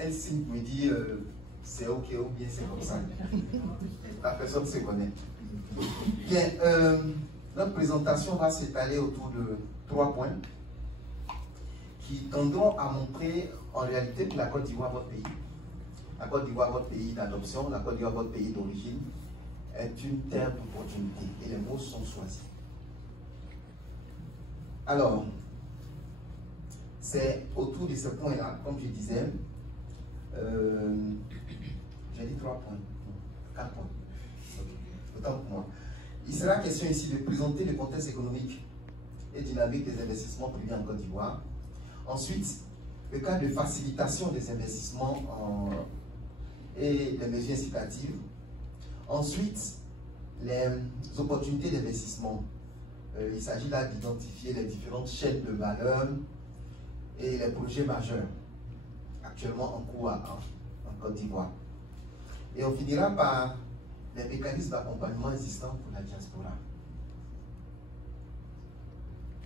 un signe qui me dit c'est ok ou bien c'est comme ça. La personne se connaît. Bien, notre présentation va s'étaler autour de 3 points qui tendront à montrer en réalité que la Côte d'Ivoire, votre pays, la Côte d'Ivoire, votre pays d'adoption, la Côte d'Ivoire, votre pays d'origine, est une terre d'opportunité et les mots sont choisis. Alors, c'est autour de ce point-là, comme je disais, j'ai dit 3 points, 4 points, autant pour moi. Il sera question ici de présenter le contexte économique et dynamique des investissements privés en Côte d'Ivoire. Ensuite, le cas de facilitation des investissements et les mesures incitatives. Ensuite, les opportunités d'investissement. Il s'agit là d'identifier les différentes chaînes de valeur et les projets majeurs actuellement en cours en Côte d'Ivoire. Et on finira par les mécanismes d'accompagnement existants pour la diaspora.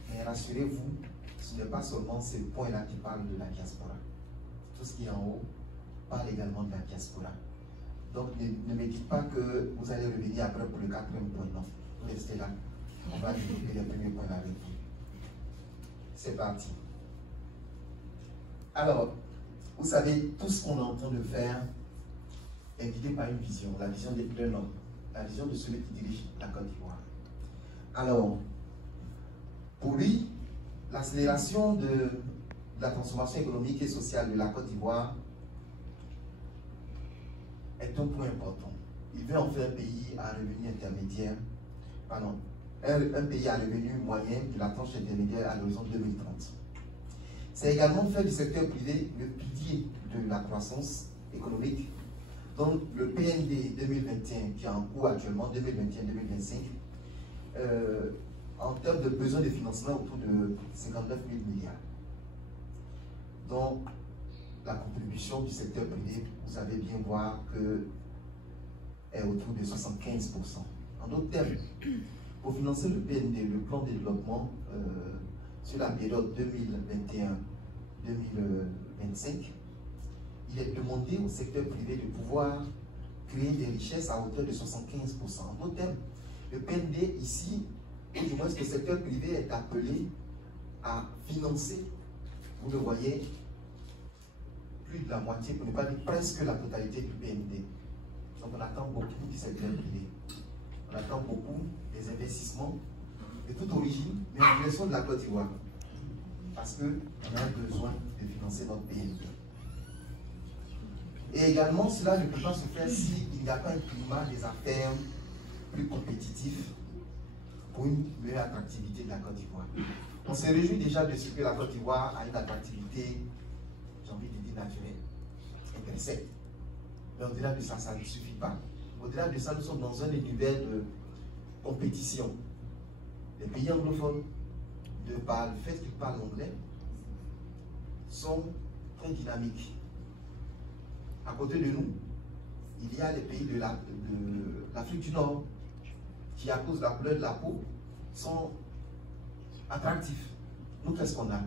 Mais rassurez-vous, ce n'est pas seulement ces points-là qui parlent de la diaspora. Tout ce qui est en haut parle également de la diaspora. Donc ne me dites pas que vous allez revenir après pour le 4e point. Non, vous restez là. On va développer les premiers points avec vous. C'est parti. Alors, vous savez, tout ce qu'on est en train de faire est guidé par une vision, la vision d'un homme, la vision de celui qui dirige la Côte d'Ivoire. Alors, pour lui, l'accélération de la transformation économique et sociale de la Côte d'Ivoire est un point important. Il veut en faire un pays à revenu intermédiaire, pardon, un pays à revenu moyen de la tranche intermédiaire à l'horizon 2030. C'est également faire du secteur privé le pilier de la croissance économique. Donc le PND 2021 qui est en cours actuellement, 2021-2025, en termes de besoin de financement autour de 59 000 milliards. Donc la contribution du secteur privé, vous savez bien voir que est autour de 75%. En d'autres termes, pour financer le PND, le plan de développement sur la période 2021-2025, il est demandé au secteur privé de pouvoir créer des richesses à hauteur de 75%. En d'autres termes, le PND ici, ou du moins le secteur privé est appelé à financer, vous le voyez, plus de la moitié, pour ne pas dire presque la totalité du PND. Donc on attend beaucoup du secteur privé. On attend beaucoup des investissements de toute origine, mais en direction de la Côte d'Ivoire. Parce qu'on a besoin de financer notre PND. Et également, cela ne peut pas se faire s'il n'y a pas un climat des affaires plus compétitif pour une meilleure attractivité de la Côte d'Ivoire. On se réjouit déjà de ce que la Côte d'Ivoire a une attractivité, j'ai envie de dire naturelle, intrinsèque. Mais au-delà de ça, ça ne suffit pas. Au-delà de ça, nous sommes dans un univers de compétition. Les pays anglophones, de par le fait qu'ils parlent anglais, sont très dynamiques. À côté de nous, il y a les pays de l'Afrique du Nord qui, à cause de la couleur de la peau, sont attractifs. Nous, qu'est-ce qu'on a?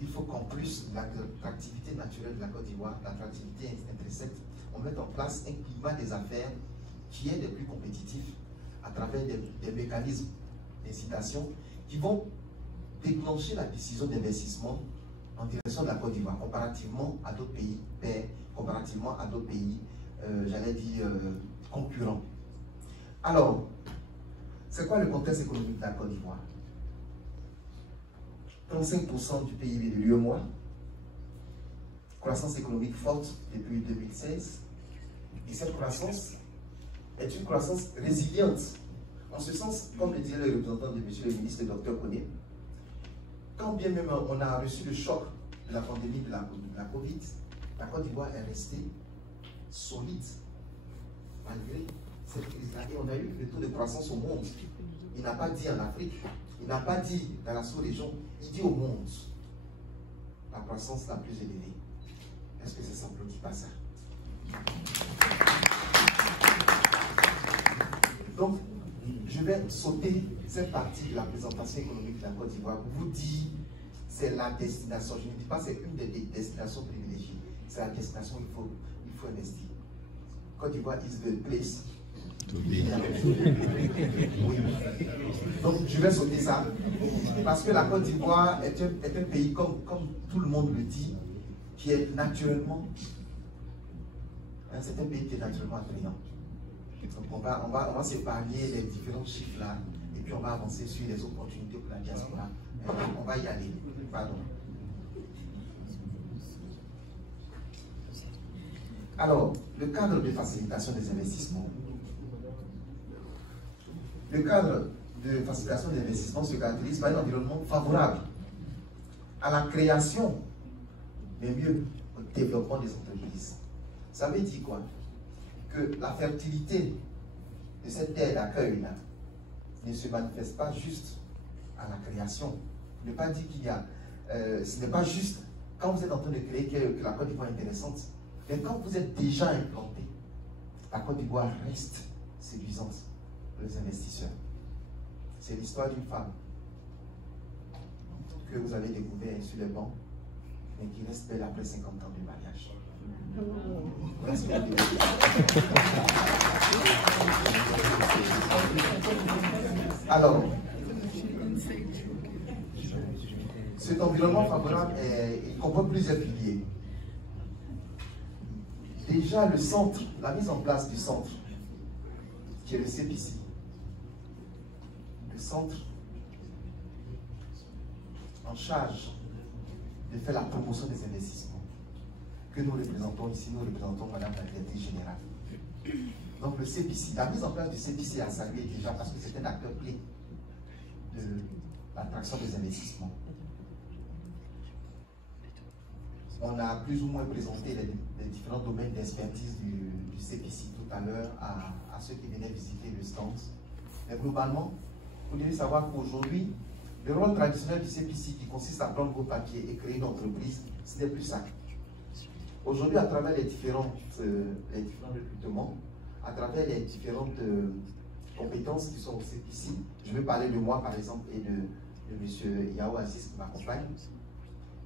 Il faut qu'en plus de l'attractivité naturelle de la Côte d'Ivoire, l'attractivité intrinsèque, on mette en place un climat des affaires qui est des plus compétitifs à travers des mécanismes d'incitation qui vont déclencher la décision d'investissement en direction de la Côte d'Ivoire, comparativement à d'autres pays pairs, comparativement à d'autres pays, j'allais dire, concurrents. Alors, c'est quoi le contexte économique de la Côte d'Ivoire? 35% du PIB de l'UEMOA, croissance économique forte depuis 2016, et cette croissance est une croissance résiliente. En ce sens, comme le disait le représentant de M. le ministre, le Dr Koné, quand bien même on a reçu le choc de la pandémie de la Covid, la Côte d'Ivoire est restée solide malgré cette crise-là. Et on a eu le taux de croissance au monde. Il n'a pas dit en Afrique, il n'a pas dit dans la sous-région, il dit au monde la croissance la plus élevée. Est-ce que ça s'applaudit pas ça? Donc, je vais sauter cette partie de la présentation économique de la Côte d'Ivoire pour vous dire c'est la destination. Je ne dis pas c'est une des destinations privilégiées. c'est la destination où il faut investir. Côte d'Ivoire is the place. Oui. Donc je vais sauter ça. Parce que la Côte d'Ivoire est un pays, comme tout le monde le dit, qui est naturellement, c'est un pays qui est naturellement attrayant. Donc on va s'épargner les différents chiffres là, et puis on va avancer sur les opportunités pour la diaspora. On va y aller. Pardon. Alors, le cadre de facilitation des investissements. Le cadre de facilitation des investissements se caractérise par un environnement favorable à la création, mais mieux au développement des entreprises. Ça veut dire quoi? Que la fertilité de cette terre d'accueil-là ne se manifeste pas juste à la création. Ne pas dire qu'il y a... ce n'est pas juste quand vous êtes en train de créer que la Côte d'Ivoire est intéressante, mais quand vous êtes déjà implanté, la Côte d'Ivoire reste séduisante pour les investisseurs. C'est l'histoire d'une femme que vous avez découvert sur les bancs, mais qui reste belle après 50 ans de mariage. Alors, cet environnement favorable, il comprend plusieurs piliers. Déjà, le centre, la mise en place du centre, qui est le CPC. Le centre en charge de faire la promotion des investissements que nous représentons ici, nous représentons Madame la Directrice Générale. Donc le CPC, la mise en place du CPC a salué déjà parce que c'est un acteur clé de l'attraction des investissements. On a plus ou moins présenté les différents domaines d'expertise du CPC tout à l'heure à ceux qui venaient visiter le stand. Mais globalement, vous devez savoir qu'aujourd'hui, le rôle traditionnel du CPC qui consiste à prendre vos papiers et créer une entreprise, ce n'est plus ça. Aujourd'hui, à travers les différents recrutements, à travers les différentes compétences qui sont au CPC, je vais parler de moi par exemple et de M. Yao Aziz qui m'accompagne,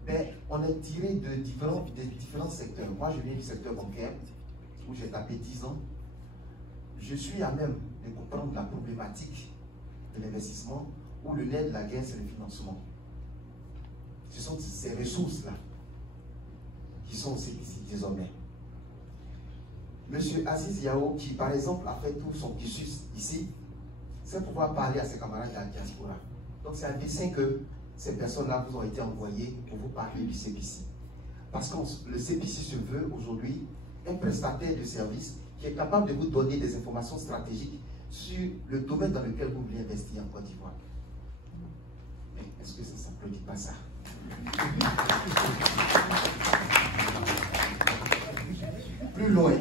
mais on est tiré de différents secteurs. Moi, je viens du secteur bancaire où j'ai tapé 10 ans. Je suis à même de comprendre la problématique de l'investissement où le nerf de la guerre, c'est le financement. Ce sont ces ressources-là qui sont aussi ici désormais. Monsieur Aziz Yao, qui par exemple a fait tout son cursus ici, c'est pouvoir parler à ses camarades de la diaspora. Donc c'est un dessin que ces personnes-là vous ont été envoyées pour vous parler du CPC. Parce que le CPC se veut aujourd'hui un prestataire de service qui est capable de vous donner des informations stratégiques sur le domaine dans lequel vous voulez investir en Côte d'Ivoire. Mais est-ce que ça ne s'applaudit pas ça? Plus loin.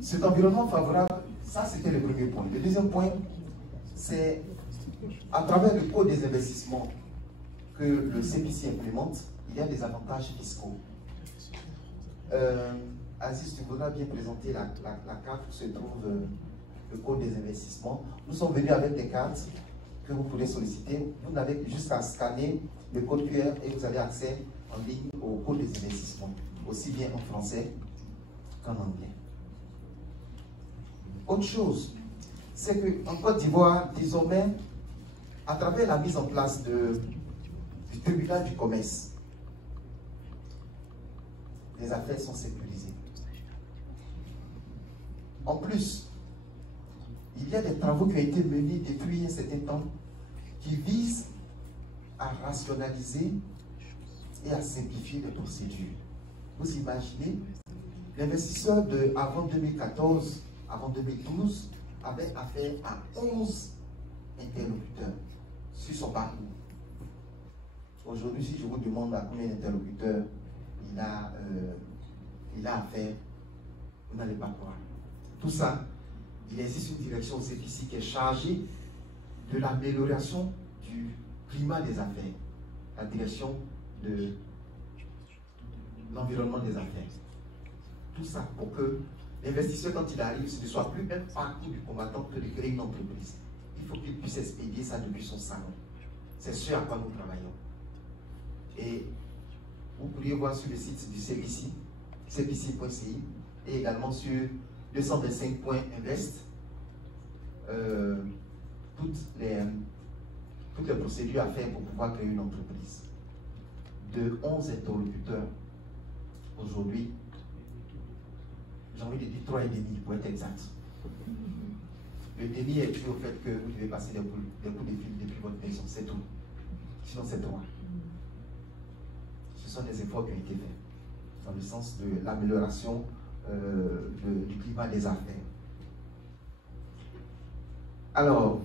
Cet environnement favorable, ça c'était le premier point. Le deuxième point, c'est à travers le code des investissements que le CPC implémente, il y a des avantages fiscaux. Aziz, tu voudras bien présenter la carte où se trouve le code des investissements. Nous sommes venus avec des cartes que vous pourrez solliciter. Vous n'avez juste qu'à scanner le code QR et vous avez accès en ligne au code des investissements, aussi bien en français qu'en anglais. Autre chose, c'est qu'en Côte d'Ivoire, désormais, à travers la mise en place du tribunal du commerce, les affaires sont sécurisées. En plus, il y a des travaux qui ont été menés depuis un certain temps qui visent à rationaliser et à simplifier les procédures. Vous imaginez, l'investisseur avant 2014, avant 2012, avait affaire à 11 interlocuteurs sur son parcours. Aujourd'hui, si je vous demande à combien d'interlocuteurs il a affaire, vous n'allez pas croire. Tout ça, il existe une direction au CPC qui est chargée de l'amélioration du climat des affaires, la direction de l'environnement des affaires. Tout ça pour que l'investisseur, quand il arrive, ce ne soit plus un parcours du combattant que de créer une entreprise. Il faut qu'il puisse expédier ça depuis son salon. C'est ce à quoi nous travaillons. Et vous pourriez voir sur le site du CPC, cpc.ci, et également sur 225.invest, toutes les procédures à faire pour pouvoir créer une entreprise. De 11 interlocuteurs, aujourd'hui, j'ai envie de dire 3,5 pour être exact. Le demi est dû au fait que vous devez passer des coups de fil depuis votre maison, c'est tout. Sinon, c'est 3. Ce sont des efforts qui ont été faits dans le sens de l'amélioration du climat des affaires. Alors,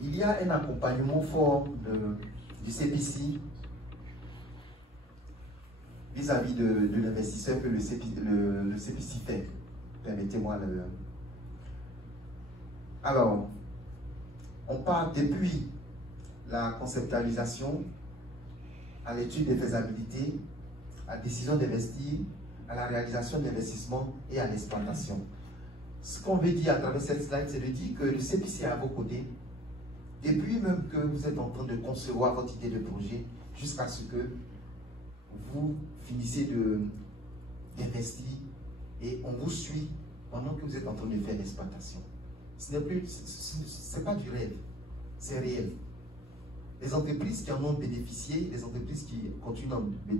il y a un accompagnement fort du CPC vis-à-vis de l'investisseur que le CPC fait. Permettez-moi le... Alors, on part depuis la conceptualisation, à l'étude de faisabilité, à la décision d'investir, à la réalisation d'investissements et à l'exploitation. Ce qu'on veut dire à travers cette slide, c'est de dire que le CPC est à vos côtés, depuis même que vous êtes en train de concevoir votre idée de projet, jusqu'à ce que vous finissez d'investir et on vous suit pendant que vous êtes en train de faire l'exploitation. Ce n'est plus, c'est pas du rêve, c'est réel. Les entreprises qui en ont bénéficié, les entreprises qui continuent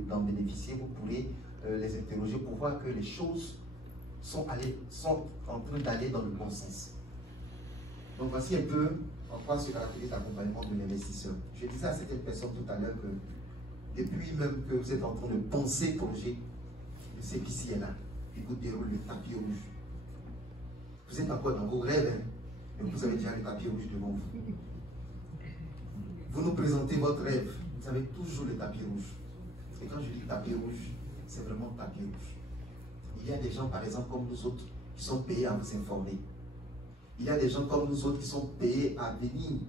d'en bénéficier, vous pourrez les interroger pour voir que les choses sont en train d'aller dans le bon sens. Donc voici un peu en quoi se caractérise l'accompagnement de l'investisseur. Je disais à certaines personnes tout à l'heure que depuis même que vous êtes en train de penser projet, le CPC est là. Il vous déroule le tapis rouge. Vous êtes encore dans vos rêves, hein, mais vous avez déjà le tapis rouge devant vous. Vous nous présentez votre rêve, vous avez toujours le tapis rouge. Et quand je dis tapis rouge, c'est vraiment tapis rouge. Il y a des gens, par exemple, comme nous autres, qui sont payés à vous informer. Il y a des gens comme nous autres qui sont payés à venir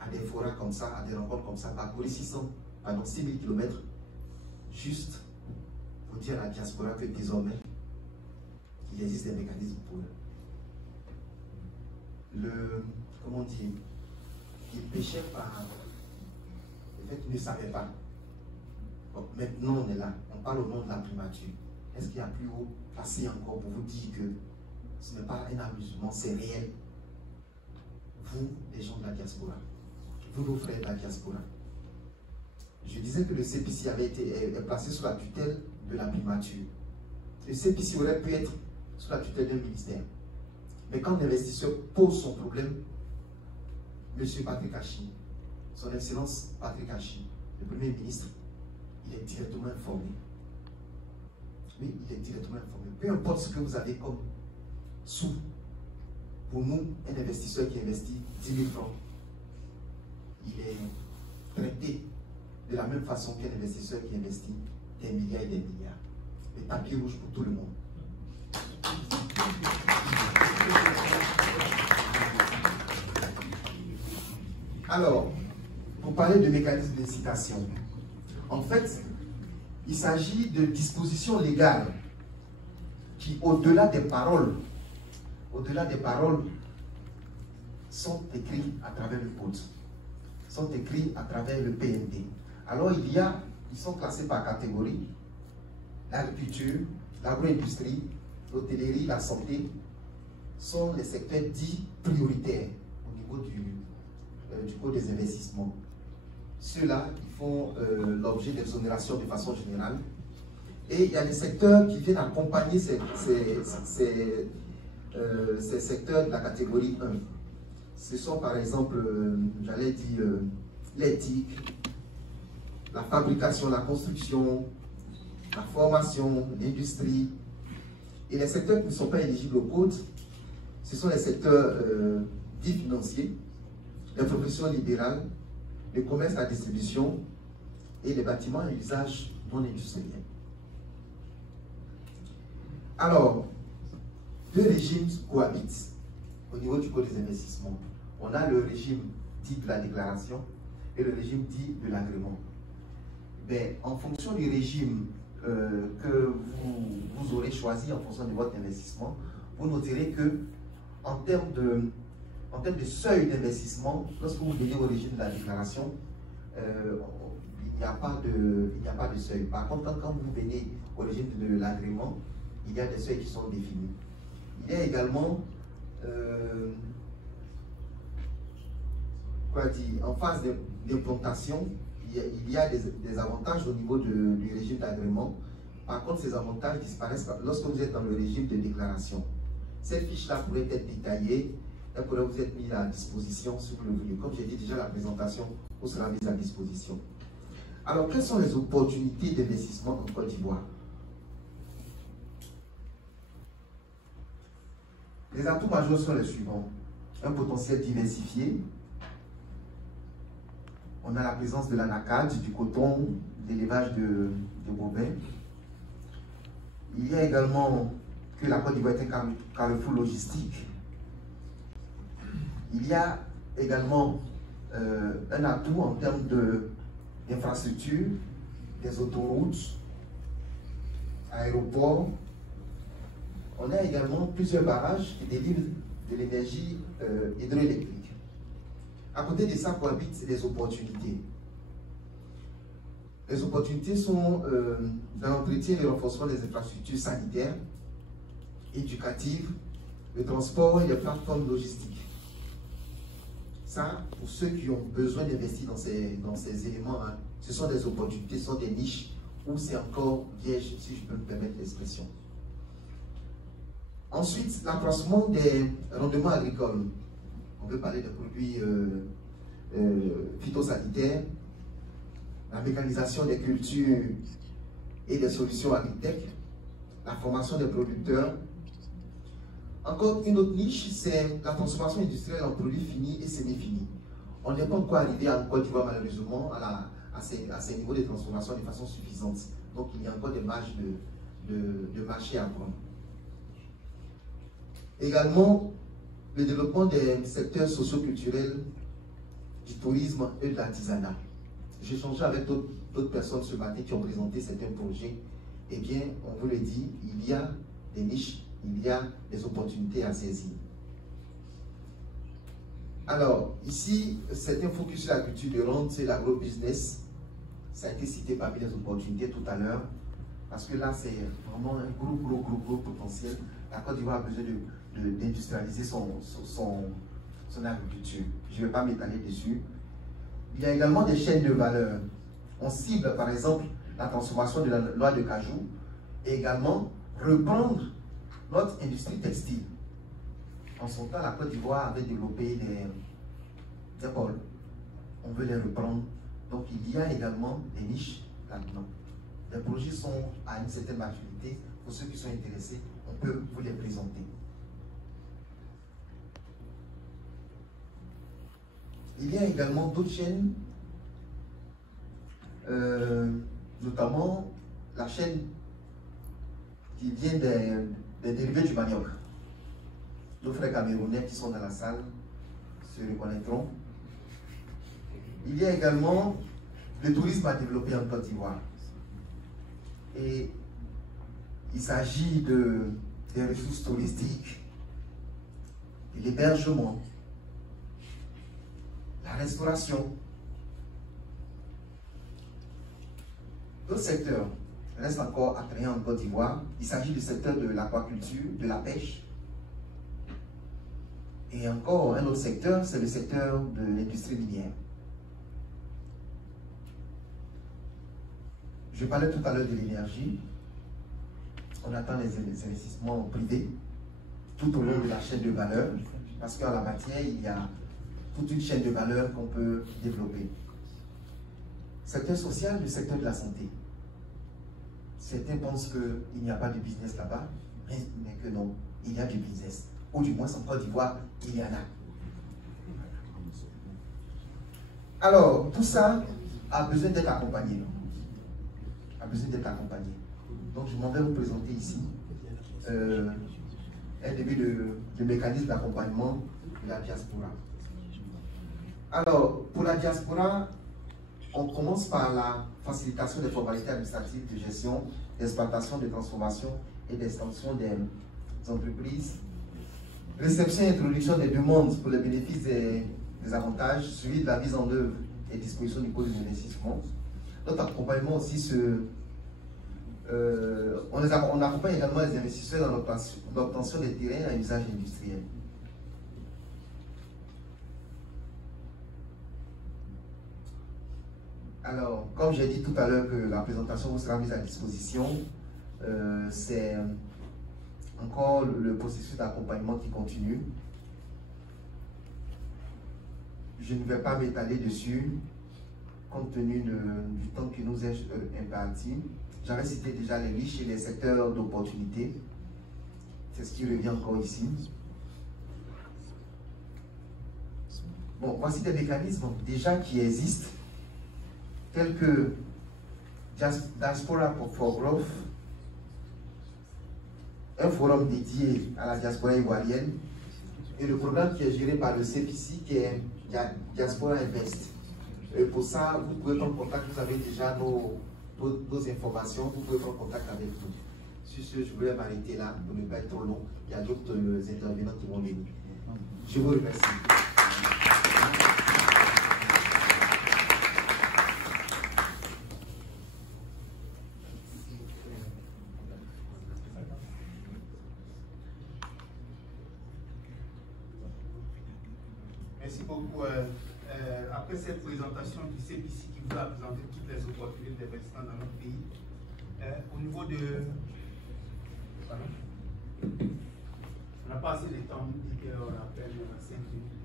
à des forats comme ça, à des rencontres comme ça, parcourir 6000 km, juste pour dire à la diaspora que désormais, il existe des mécanismes pour eux. Comment dire, ils péchaient par le fait qu'ils ne savaient pas. Donc maintenant on est là, on parle au nom de la primature. Est-ce qu'il y a plus haut passé encore pour vous dire que ce n'est pas un amusement, c'est réel? Vous, les gens de la diaspora, vous, nos frères de la diaspora. Je disais que le CPC avait été placé sous la tutelle de la primature. Le CPC aurait pu être sous la tutelle d'un ministère. Mais quand l'investisseur pose son problème, M. Patrick Hachi, son Excellence Patrick Hachi, le Premier ministre, il est directement informé. Oui, il est directement informé. Peu importe ce que vous avez comme sous, pour nous, un investisseur qui investit 10 000 francs, il est traité de la même façon qu'un investisseur qui investit des milliards et des milliards. Le tapis rouge pour tout le monde. Alors, pour parler de mécanisme d'incitation, en fait, il s'agit de dispositions légales qui, au-delà des paroles, sont écrites à travers le code, sont écrites à travers le PND. Alors, ils sont classés par catégorie: l'agriculture, l'agro-industrie, l'hôtellerie, la santé sont les secteurs dits prioritaires au niveau du code des investissements. Ceux-là, ils font l'objet d'exonération de façon générale. Et il y a les secteurs qui viennent accompagner ces secteurs de la catégorie 1. Ce sont par exemple, j'allais dire, l'éthique, la fabrication, la construction, la formation, l'industrie. Et les secteurs qui ne sont pas éligibles au code, ce sont les secteurs dits financiers, les professions libérales, le commerce à distribution et les bâtiments à usage non industriel. Alors, deux régimes cohabitent au niveau du code des investissements. On a le régime dit de la déclaration et le régime dit de l'agrément. En fonction du régime que vous aurez choisi en fonction de votre investissement, vous noterez que en termes de seuil d'investissement, lorsque vous venez au régime de la déclaration, il n'y a pas de seuil. Par contre, quand vous venez au régime de l'agrément, il y a des seuils qui sont définis. Il y a également, en phase d'implantation, il y a des avantages au niveau du régime d'agrément. Par contre, ces avantages disparaissent lorsque vous êtes dans le régime de déclaration. Cette fiche-là pourrait être détaillée, elle pourrait vous être mise à disposition si vous le voulez. Comme j'ai dit déjà, la présentation vous sera mise à disposition. Alors, quelles sont les opportunités d'investissement en Côte d'Ivoire? Les atouts majeurs sont les suivants. Un potentiel diversifié. On a la présence de l'anacade, du coton, d'élevage de bovins. Il y a également que la Côte d'Ivoire est un carrefour logistique. Il y a également un atout en termes d'infrastructures, des autoroutes, aéroports. On a également plusieurs barrages qui délivrent de l'énergie hydroélectrique. À côté de ça, cohabitent des opportunités. Les opportunités sont dans l'entretien et le renforcement des infrastructures sanitaires, éducatives, le transport et les plateformes logistiques. Ça, pour ceux qui ont besoin d'investir dans ces éléments, hein, ce sont des opportunités, ce sont des niches où c'est encore vierge, si je peux me permettre l'expression. Ensuite, l'accroissement des rendements agricoles. On peut parler de produits phytosanitaires, la mécanisation des cultures et des solutions agritech, la formation des producteurs. Encore une autre niche, c'est la transformation industrielle en produits finis et semi-finis. On n'est pas encore arrivé en Côte d'Ivoire malheureusement à ces niveaux de transformation de façon suffisante. Donc il y a encore des marges de marché à prendre. Également, le développement des secteurs socio-culturels, du tourisme et de l'artisanat. J'ai échangé avec d'autres personnes ce matin qui ont présenté certains projets. Eh bien, on vous le dit, il y a des niches, il y a des opportunités à saisir. Alors, ici, c'est un focus sur la culture de rente, c'est l'agro-business. Ça a été cité parmi les opportunités tout à l'heure, parce que là, c'est vraiment un gros potentiel. La Côte d'Ivoire a besoin d'industrialiser son agriculture. Je ne vais pas m'étaler dessus. Il y a également des chaînes de valeur. On cible, par exemple, la transformation de la noix de cajou et également reprendre notre industrie textile. En son temps, la Côte d'Ivoire avait développé des pôles. On veut les reprendre. Donc, il y a également des niches là-dedans. Les projets sont à une certaine maturité. Pour ceux qui sont intéressés, on peut vous les présenter. Il y a également d'autres chaînes, notamment la chaîne qui vient des dérivés du manioc. Nos frères camerounais qui sont dans la salle se reconnaîtront. Il y a également le tourisme à développer en Côte d'Ivoire. Et il s'agit des ressources touristiques, de l'hébergement, la restauration. D'autres secteurs restent encore attrayants en Côte d'Ivoire. Il s'agit du secteur de l'aquaculture, de la pêche. Et encore un autre secteur, c'est le secteur de l'industrie minière. Je parlais tout à l'heure de l'énergie. On attend les investissements privés tout au long de la chaîne de valeur, parce qu'en la matière, il y a toute une chaîne de valeur qu'on peut développer. Secteur social, le secteur de la santé. Certains pensent qu'il n'y a pas de business là-bas, mais que non, il y a du business. Ou du moins, en Côte d'Ivoire, il y en a. Alors, tout ça a besoin d'être accompagné. Donc, je m'en vais vous présenter ici un début de mécanisme d'accompagnement de la diaspora. Alors, pour la diaspora, on commence par la facilitation des formalités administratives de gestion, d'exploitation, de transformation et d'extension des entreprises. Réception et introduction des demandes pour les bénéfices des avantages, suivi de la mise en œuvre et disposition du code d'investissement. notre accompagnement aussi on accompagne également les investisseurs dans l'obtention des terrains à usage industriel. Alors, comme j'ai dit tout à l'heure que la présentation vous sera mise à disposition, c'est encore le processus d'accompagnement qui continue. Je ne vais pas m'étaler dessus, compte tenu du temps qui nous est imparti. J'avais cité déjà les niches et les secteurs d'opportunité. C'est ce qui revient encore ici. Bon, voici des mécanismes déjà qui existent, tels que Diaspora for Growth, un forum dédié à la diaspora ivoirienne, et le programme qui est géré par le CPC, qui est Diaspora Invest. Et pour ça, vous pouvez prendre contact, vous avez déjà nos informations, vous pouvez prendre contact avec nous. Sur ce, je voulais m'arrêter là, pour ne pas être trop long. Il y a d'autres intervenants qui vont venir. Je vous remercie. Merci beaucoup. Après cette présentation du CPC qui vous a présenté toutes les opportunités d'investissement dans notre pays, au niveau de... Pardon? On n'a pas assez de temps, on dit qu'on appelle 5 minutes.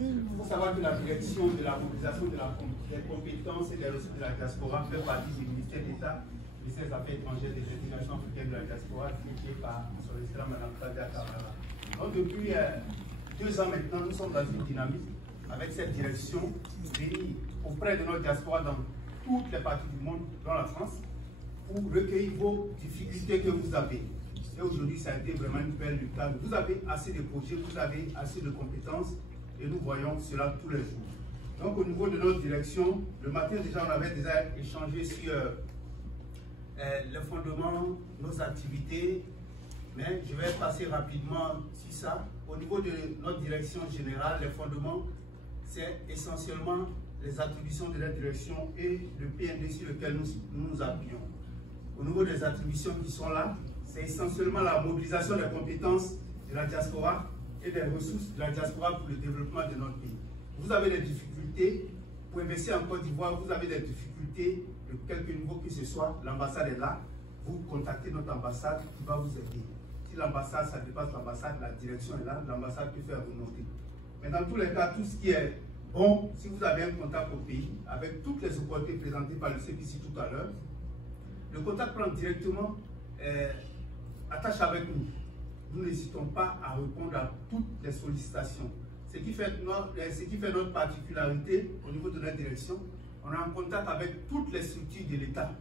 Il faut savoir que la direction de la mobilisation des compétences et des ressources de la diaspora fait partie du ministère d'État, ministère des Affaires étrangères et des intégrations africaines de la diaspora, dirigé par son excellence Mme Claudia Kamara. Donc depuis 2 ans maintenant, nous sommes dans une dynamique avec cette direction, venir auprès de notre diaspora dans toutes les parties du monde, dans la France, pour recueillir vos difficultés que vous avez. Et aujourd'hui, ça a été vraiment une belle lutte. Vous avez assez de projets, vous avez assez de compétences, et nous voyons cela tous les jours. Donc au niveau de notre direction, le matin déjà, on avait déjà échangé sur les fondements, nos activités, mais je vais passer rapidement sur ça. Au niveau de notre direction générale, les fondements, c'est essentiellement les attributions de la direction et le PND sur lequel nous appuyons. Au niveau des attributions qui sont là, c'est essentiellement la mobilisation des compétences de la diaspora et des ressources de la diaspora pour le développement de notre pays. Vous avez des difficultés pour investir en Côte d'Ivoire, vous avez des difficultés de quelque niveau que ce soit, l'ambassade est là, vous contactez notre ambassade qui va vous aider. Si l'ambassade, ça dépasse l'ambassade, la direction est là, l'ambassade peut faire remonter. Mais dans tous les cas, tout ce qui est bon, si vous avez un contact au pays, avec toutes les opportunités présentées par le CPC tout à l'heure, le contact prend directement attache avec nous. Nous n'hésitons pas à répondre à toutes les sollicitations. Ce qui fait notre particularité au niveau de notre direction, on est en contact avec toutes les structures de l'État,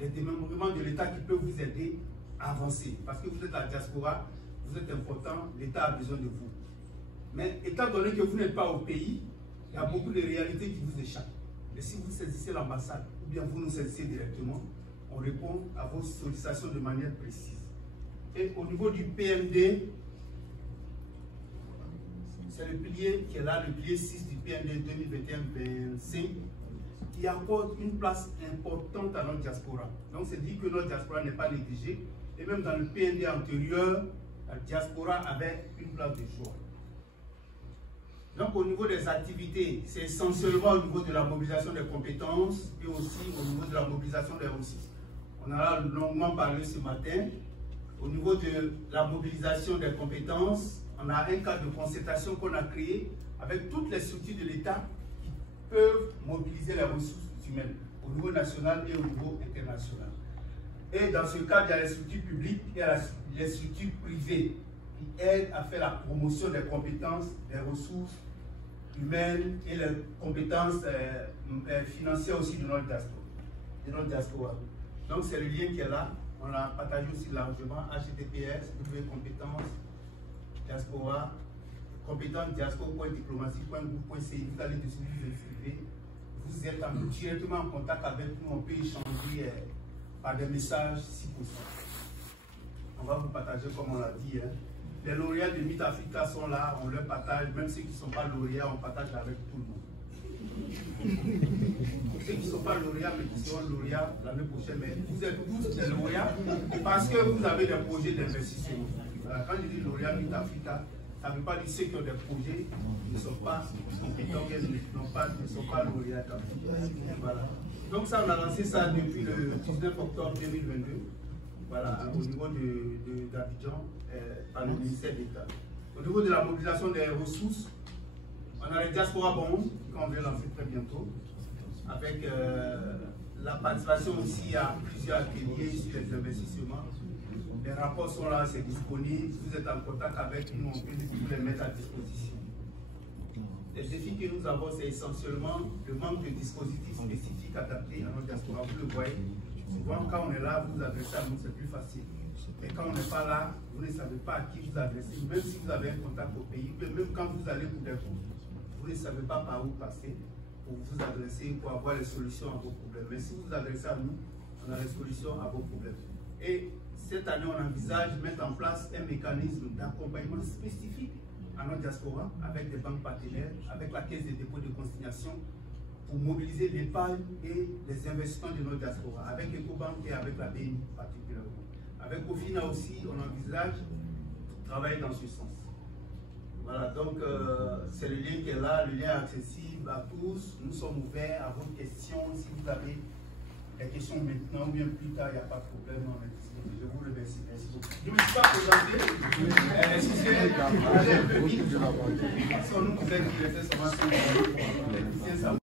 les démembrements de l'État qui peuvent vous aider à avancer. Parce que vous êtes la diaspora, vous êtes important, l'État a besoin de vous. Mais étant donné que vous n'êtes pas au pays, il y a beaucoup de réalités qui vous échappent. Mais si vous saisissez l'ambassade, ou bien vous nous saisissez directement, on répond à vos sollicitations de manière précise. Et au niveau du PND, c'est le pilier qui est là, le pilier 6 du PND 2021-25, qui accorde une place importante à notre diaspora. Donc c'est dit que notre diaspora n'est pas négligée. Et même dans le PND antérieur, la diaspora avait une place de choix. Donc au niveau des activités, c'est essentiellement au niveau de la mobilisation des compétences et aussi au niveau de la mobilisation des ressources. On en a longuement parlé ce matin. Au niveau de la mobilisation des compétences, on a un cadre de concertation qu'on a créé avec toutes les structures de l'État qui peuvent mobiliser les ressources humaines au niveau national et au niveau international. Et dans ce cadre, il y a les structures publiques et les structures privées qui aident à faire la promotion des compétences, des ressources humaines et les compétences financières aussi de notre diaspora. Donc c'est le lien qui est là. On l'a partagé aussi largement, HTTPS, compétences, diaspora, compétences diaspora.diplomatie.gouv.ci. Vous allez dessus, vous inscrivez. Vous êtes directement en contact avec nous, on peut échanger par des messages si possible. On va vous partager comme on l'a dit. Les lauréats de Meet Africa sont là, on leur partage, même ceux qui ne sont pas lauréats, on partage avec tout le monde. Pour ceux qui ne sont pas lauréats, mais qui seront lauréats l'année prochaine, mais vous êtes tous des lauréats parce que vous avez des projets d'investissement. Voilà, quand je dis lauréat Meet Africa, ça ne veut pas dire ceux qui ont des projets qui ne sont pas compétents, qui ne sont pas lauréats. Voilà. Donc ça, on a lancé ça depuis le 19 octobre 2022, voilà, au niveau d'Abidjan, par le ministère d'État. Au niveau de la mobilisation des ressources, on a les Diaspora Bonds qu'on va lancer très bientôt, avec la participation aussi à plusieurs ateliers sur les investissements. Les rapports sont là, c'est disponible. Vous êtes en contact avec nous, on peut vous les mettre à disposition. Les défis que nous avons, c'est essentiellement le manque de dispositifs spécifiques adaptés à notre diaspora. Vous le voyez, souvent quand on est là, vous vous adressez à nous, c'est plus facile. Mais quand on n'est pas là, vous ne savez pas à qui vous adresser. Même si vous avez un contact au pays, même quand vous allez pour des cours, vous ne savez pas par où passer pour vous adresser, pour avoir les solutions à vos problèmes. Mais si vous vous adressez à nous, on a les solutions à vos problèmes. Et cette année, on envisage de mettre en place un mécanisme d'accompagnement spécifique à notre diaspora, avec des banques partenaires, avec la Caisse des dépôts de consignation, pour mobiliser l'épargne et les investissements de notre diaspora, avec EcoBank et avec la BNI particulièrement. Avec Ofina aussi, on envisage de travailler dans ce sens. Voilà, donc c'est le lien qui est là, le lien est accessible à tous. Nous sommes ouverts à vos questions. Si vous avez des questions maintenant ou bien plus tard, il n'y a pas de problème. Je vous remercie. Merci beaucoup. Je ne me suis pas présenté. Excusez, allez un peu vite. Parce que nous, vous êtes qui laissez seulement sur les techniciens.